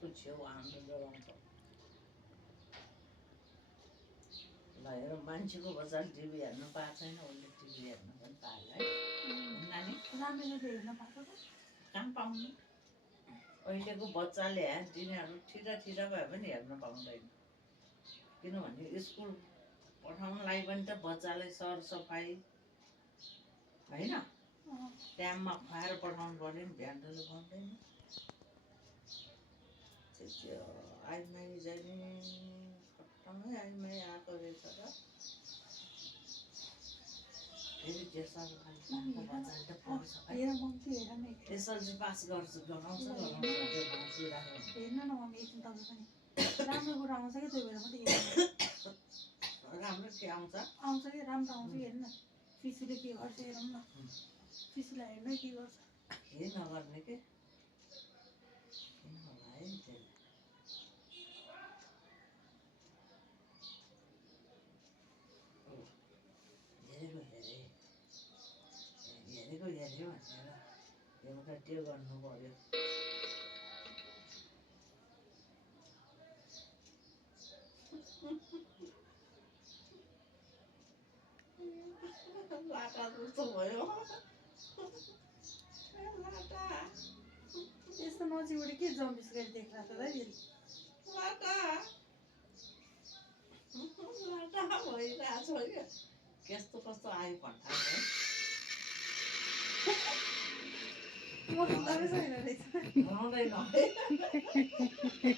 त्यसको छेउ हाम्रो डराउँछ ल हेर मान्छेको बच्चाले टिभी हेर्नु पाएको छैन उसले टिभी हेर्नु पनि पायो है नानी राम्ररी हेर्न पाएको कहाँ पाउनु अहिलेको बच्चाले तिनीहरू ठिरा ठिरा भए पनि हेर्न पाउँदैन किनभने स्कुल पठाउनलाई पनि त बच्चालाई सरसफाइ होइन टाइममा खुवाएर पठाउनु पर्यो नि बिहानले पाउँदैन आइमाई जाने खट्टमै आइमाई आएको रहेछ र फेरि जेसाको खालको बच्चाले त पढ्छ एसएलसी पास गर्छ गराउँछ त्यो भाँचिराख्यो हेर्न न मम्मी एकदिन तपाईँ पनि राम्रो कुरा आउँछ कि त्यो बेला मात्रै हेर्नु राम्रो के आउँछ कि राम्रो आउँछ कि हेर्नु न फिसुले के गर्छ हेरौँ न फिसुलाई हेर्नु के गर्छ के नगर्ने के किन होला है त्यसले हेरेको भनेर एउटा त्यो गर्नु पर्यो लाटा जस्तो भयो लाटा यस्तो नजिकबाट के जम्पिस गरी देख्ला त फेरि लाटा भइरहेछ क्या कस्तो कस्तो आयो भन्दा म त छैन रहेछ है